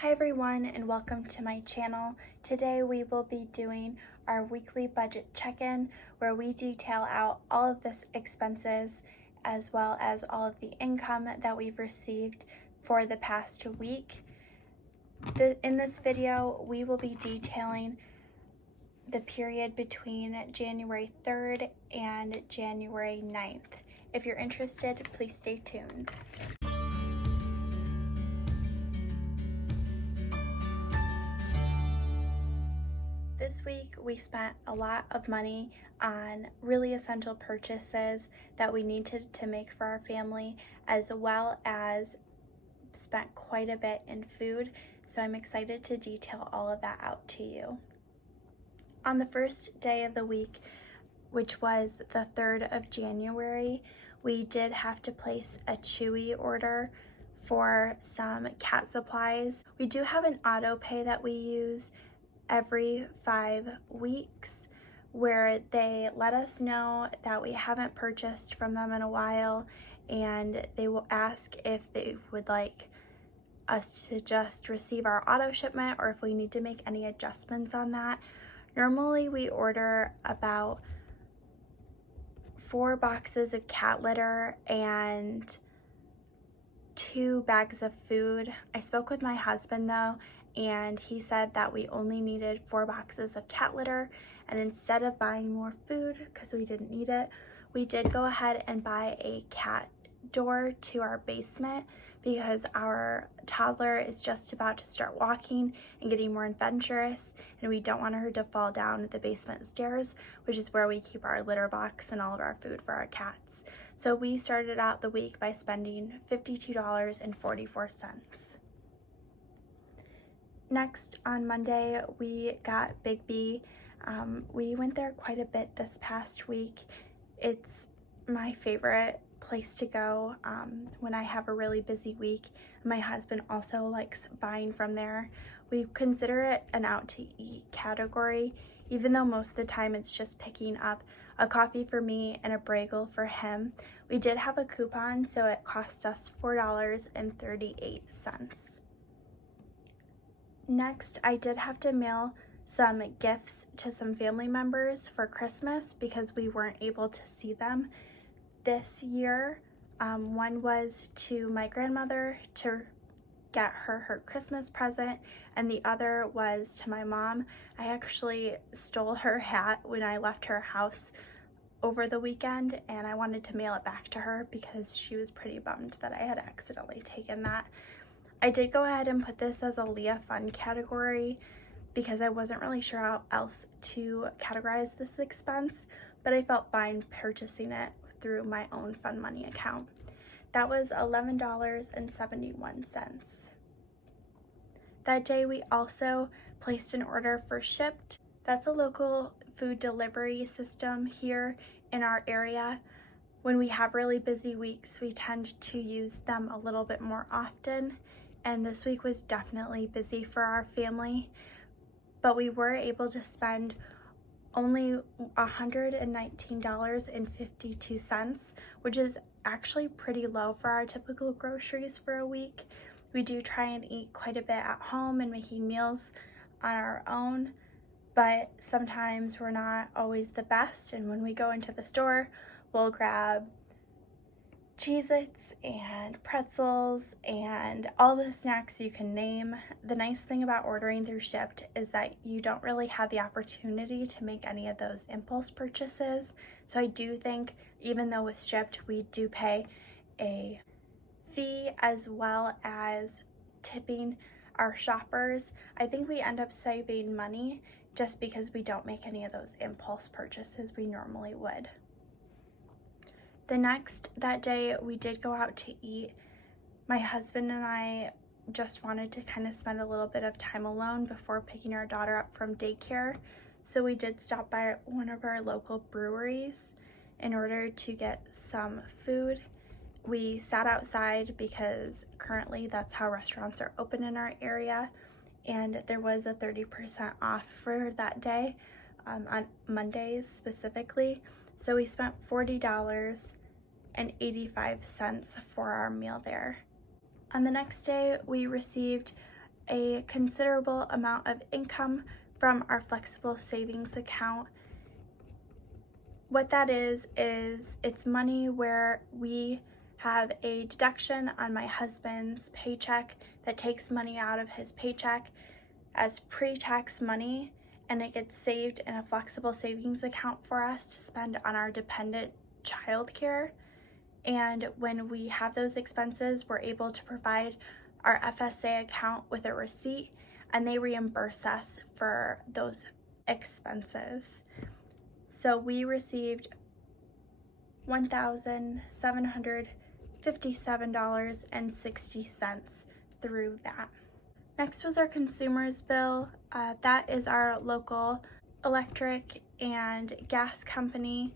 Hi everyone and welcome to my channel. Today we will be doing our weekly budget check-in where we detail out all of the expenses as well as all of the income that we've received for the past week. In this video we will be detailing the period between January 3rd and January 9th. If you're interested, please stay tuned. This week we spent a lot of money on really essential purchases that we needed to make for our family, as well as spent quite a bit in food, so I'm excited to detail all of that out to you. On the first day of the week, which was the 3rd of January, we did have to place a Chewy order for some cat supplies. We do have an auto pay that we use every 5 weeks where they let us know that we haven't purchased from them in a while, and they will ask if they would like us to just receive our auto shipment or if we need to make any adjustments on that. Normally we order about 4 boxes of cat litter and 2 bags of food. I spoke with my husband though, and he said that we only needed 4 boxes of cat litter, and instead of buying more food because we didn't need it, we did go ahead and buy a cat door to our basement because our toddler is just about to start walking and getting more adventurous, and we don't want her to fall down the basement stairs, which is where we keep our litter box and all of our food for our cats. So we started out the week by spending $52.44. Next, on Monday, we got Big B. We went there quite a bit this past week. It's my favorite place to go when I have a really busy week. My husband also likes buying from there. We consider it an out-to-eat category, even though most of the time it's just picking up a coffee for me and a bagel for him. We did have a coupon, so it cost us $4.38. Next, I did have to mail some gifts to some family members for Christmas because we weren't able to see them this year. One was to my grandmother to get her Christmas present, and the other was to my mom. I actually stole her hat when I left her house over the weekend, and I wanted to mail it back to her because she was pretty bummed that I had accidentally taken that. I did go ahead and put this as a Leah Fun category because I wasn't really sure how else to categorize this expense, but I felt fine purchasing it through my own Fun Money account. That was $11.71. That day we also placed an order for Shipt. That's a local food delivery system here in our area. When we have really busy weeks, we tend to use them a little bit more often, and this week was definitely busy for our family, but we were able to spend only $119.52, which is actually pretty low for our typical groceries for a week. We do try and eat quite a bit at home and making meals on our own, but sometimes we're not always the best, and when we go into the store, we'll grab Cheez-Its and pretzels and all the snacks you can name. The nice thing about ordering through Shipt is that you don't really have the opportunity to make any of those impulse purchases. So I do think, even though with Shipt we do pay a fee as well as tipping our shoppers, I think we end up saving money just because we don't make any of those impulse purchases we normally would. That day we did go out to eat. My husband and I just wanted to kind of spend a little bit of time alone before picking our daughter up from daycare. So we did stop by one of our local breweries in order to get some food. We sat outside because currently that's how restaurants are open in our area, and there was a 30% off for that day on Mondays specifically. So we spent $40.85 for our meal there. On the next day, we received a considerable amount of income from our flexible savings account. What that is it's money where we have a deduction on my husband's paycheck that takes money out of his paycheck as pre-tax money, and it gets saved in a flexible savings account for us to spend on our dependent child care. And when we have those expenses, we're able to provide our FSA account with a receipt, and they reimburse us for those expenses. So we received $1,757.60 through that. Next was our consumer's bill. That is our local electric and gas company.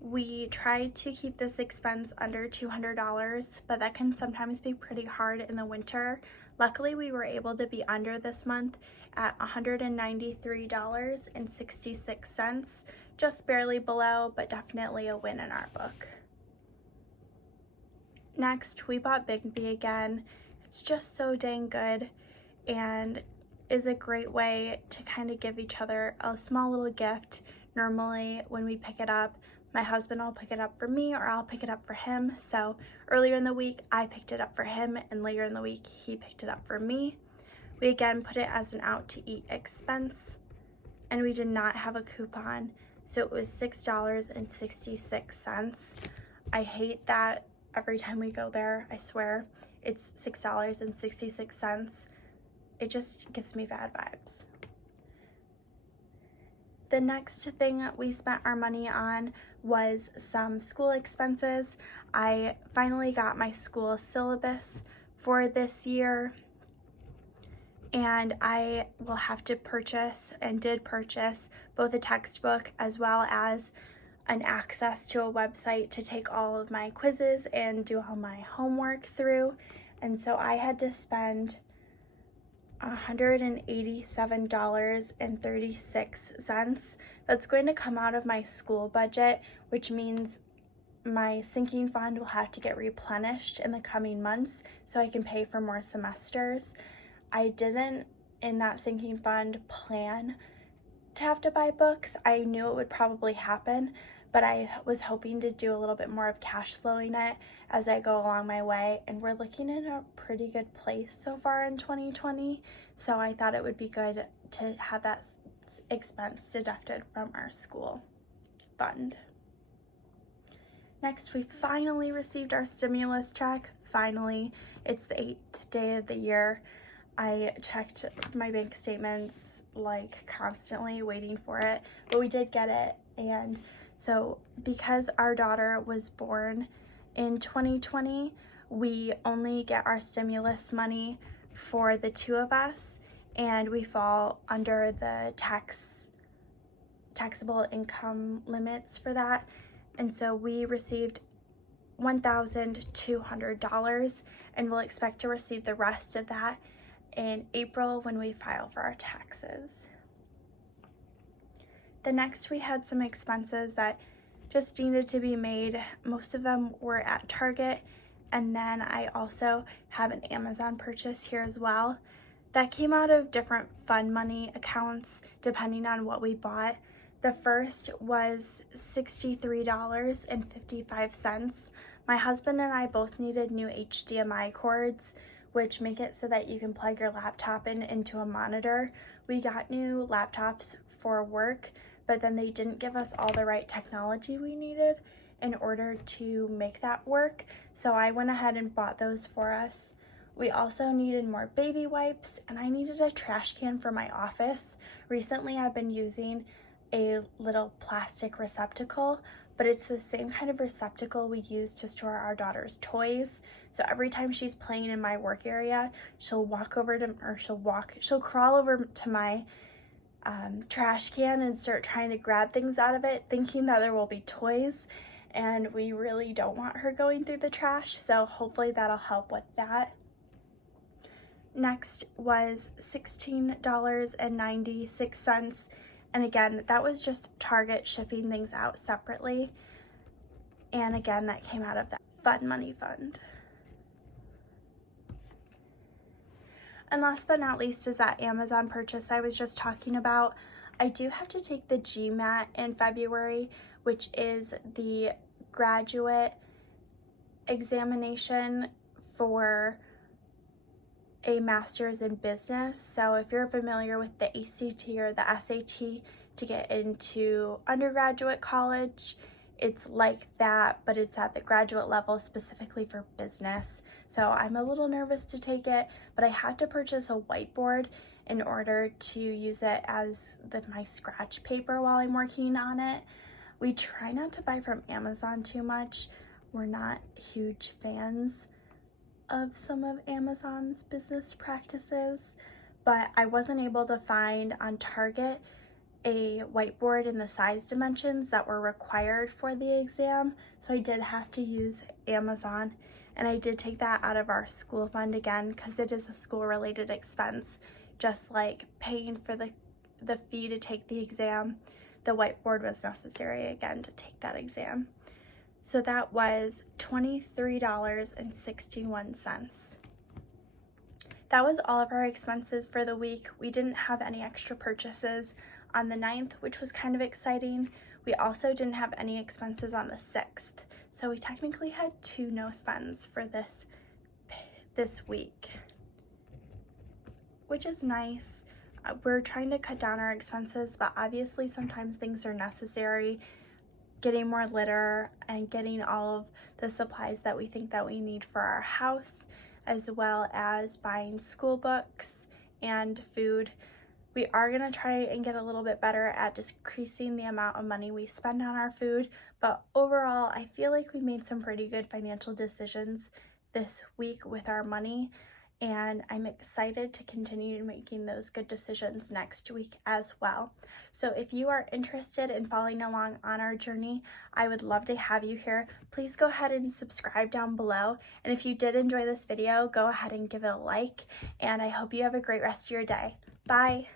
We try to keep this expense under $200, but that can sometimes be pretty hard in the winter. Luckily, we were able to be under this month at $193.66, just barely below, but definitely a win in our book. Next, we bought Bigby again. It's just so dang good and is a great way to kind of give each other a small little gift. Normally, when we pick it up, my husband will pick it up for me or I'll pick it up for him. So earlier in the week, I picked it up for him, and later in the week, he picked it up for me. We again put it as an out to eat expense, and we did not have a coupon, so it was $6.66. I hate that every time we go there, I swear, it's $6.66. It just gives me bad vibes. The next thing we spent our money on was some school expenses. I finally got my school syllabus for this year, and I will have to purchase, and did purchase, both a textbook as well as an access to a website to take all of my quizzes and do all my homework through. And so I had to spend $187.36. That's going to come out of my school budget, which means my sinking fund will have to get replenished in the coming months so I can pay for more semesters. I didn't, in that sinking fund, plan to have to buy books. I knew it would probably happen, but I was hoping to do a little bit more of cash flowing it as I go along my way, and we're looking in a pretty good place so far in 2020, so I thought it would be good to have that expense deducted from our school fund. Next, we finally received our stimulus check. Finally, it's the 8th day of the year. I checked my bank statements like constantly waiting for it, but we did get it. And so because our daughter was born in 2020, we only get our stimulus money for the two of us, and we fall under the taxable income limits for that. And so we received $1,200, and we'll expect to receive the rest of that in April when we file for our taxes. The next, we had some expenses that just needed to be made. Most of them were at Target, and then I also have an Amazon purchase here as well. That came out of different fund money accounts depending on what we bought. The first was $63.55. My husband and I both needed new HDMI cords, which make it so that you can plug your laptop into a monitor. We got new laptops for work, but then they didn't give us all the right technology we needed in order to make that work, so I went ahead and bought those for us. We also needed more baby wipes, and I needed a trash can for my office. Recently, I've been using a little plastic receptacle, but it's the same kind of receptacle we use to store our daughter's toys. So every time she's playing in my work area, she'll crawl over to my trash can and start trying to grab things out of it, thinking that there will be toys, and we really don't want her going through the trash, so hopefully that'll help with that. Next was $16.96, and again, that was just Target shipping things out separately, and again, that came out of that fund money fund. And last but not least is that Amazon purchase I was just talking about. I do have to take the GMAT in February, which is the graduate examination for a master's in business. So if you're familiar with the ACT or the SAT to get into undergraduate college, it's like that, but it's at the graduate level specifically for business. So I'm a little nervous to take it, but I had to purchase a whiteboard in order to use it as my scratch paper while I'm working on it. We try not to buy from Amazon too much. We're not huge fans of some of Amazon's business practices, but I wasn't able to find on Target a whiteboard in the size dimensions that were required for the exam, so I did have to use Amazon, and I did take that out of our school fund again because it is a school-related expense. Just like paying for the fee to take the exam, the whiteboard was necessary again to take that exam. So that was $23.61. That was all of our expenses for the week. We didn't have any extra purchases on the 9th, which was kind of exciting. We also didn't have any expenses on the 6th. So we technically had 2 no spends for this week, which is nice. We're trying to cut down our expenses, but obviously sometimes things are necessary. Getting more litter and getting all of the supplies that we think that we need for our house, as well as buying school books and food. We are going to try and get a little bit better at decreasing the amount of money we spend on our food, but overall I feel like we made some pretty good financial decisions this week with our money, and I'm excited to continue making those good decisions next week as well. So if you are interested in following along on our journey, I would love to have you here. Please go ahead and subscribe down below. And if you did enjoy this video, go ahead and give it a like. And I hope you have a great rest of your day. Bye.